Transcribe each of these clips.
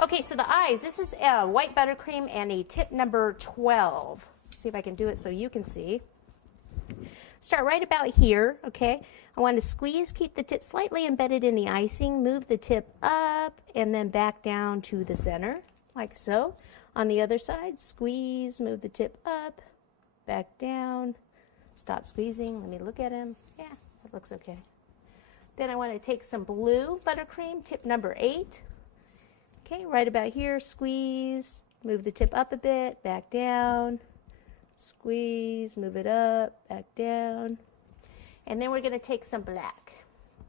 Okay, so the eyes, this is white buttercream and a tip number 12. Let's see if I can do it so you can see. Start right about here, okay? I want to squeeze, keep the tip slightly embedded in the icing, move the tip up, and then back down to the center, like so. On the other side, squeeze, move the tip up, back down, stop squeezing. Let me look at him. Yeah, that looks okay. Then I want to take some blue buttercream, tip number 8. Okay, right about here, squeeze, move the tip up a bit, back down, squeeze, move it up, back down. And then we're going to take some black.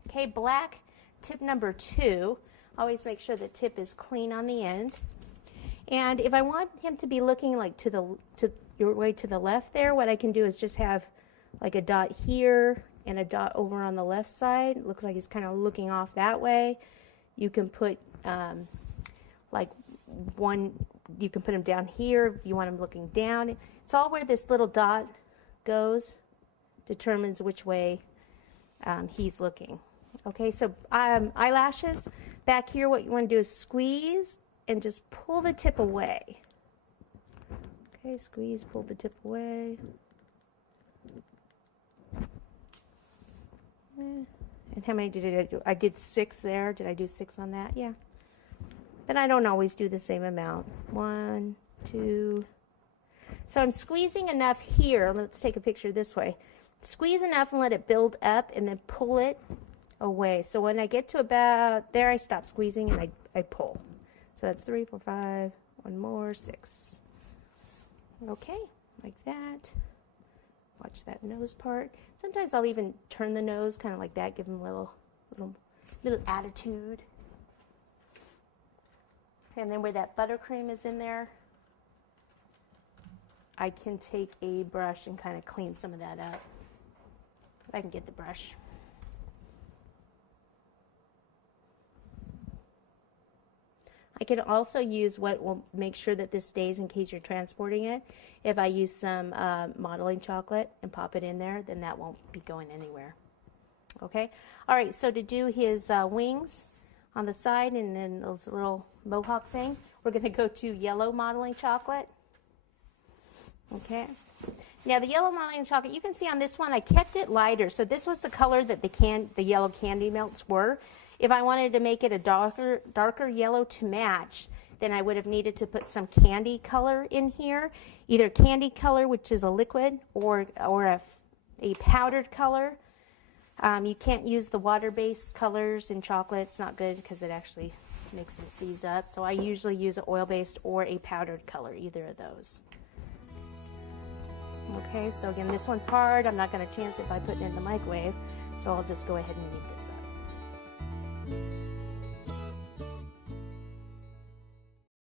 Okay, black, tip number 2. Always make sure the tip is clean on the end. And if I want him to be looking like to your way to the left there, what I can do is just have like a dot here and a dot over on the left side. It looks like he's kind of looking off that way. You can put like one, you can put him down here if you want him looking down. It's all where this little dot goes determines which way he's looking. Okay, so eyelashes, back here what you want to do is squeeze and just pull the tip away. Okay, squeeze, pull the tip away. And how many did I do? I did 6 there. Did I do 6 on that? Yeah. But I don't always do the same amount. 1, 2. So I'm squeezing enough here. Let's take a picture this way. Squeeze enough and let it build up and then pull it away. So when I get to about there, I stop squeezing and I pull. So that's 3, 4, 5, 1 more, 6. Okay, like that. Watch that nose part. Sometimes I'll even turn the nose kind of like that, give him a little attitude. And then where that buttercream is in there, I can take a brush and kind of clean some of that up. If I can get the brush. I can also use what will make sure that this stays in case you're transporting it. If I use some modeling chocolate and pop it in there, then that won't be going anywhere. Okay? All right, so to do his wings on the side and then this little mohawk thing, we're going to go to yellow modeling chocolate. Okay? Now the yellow modeling chocolate, you can see on this one I kept it lighter. So this was the color that the yellow candy melts were. If I wanted to make it a darker yellow to match, then I would have needed to put some candy color in here. Either candy color, which is a liquid, or a powdered color. You can't use the water-based colors in chocolate. It's not good because it actually makes them seize up. So I usually use an oil-based or a powdered color, either of those. Okay, so again, this one's hard. I'm not going to chance it by putting it in the microwave, so I'll just go ahead and knead this up.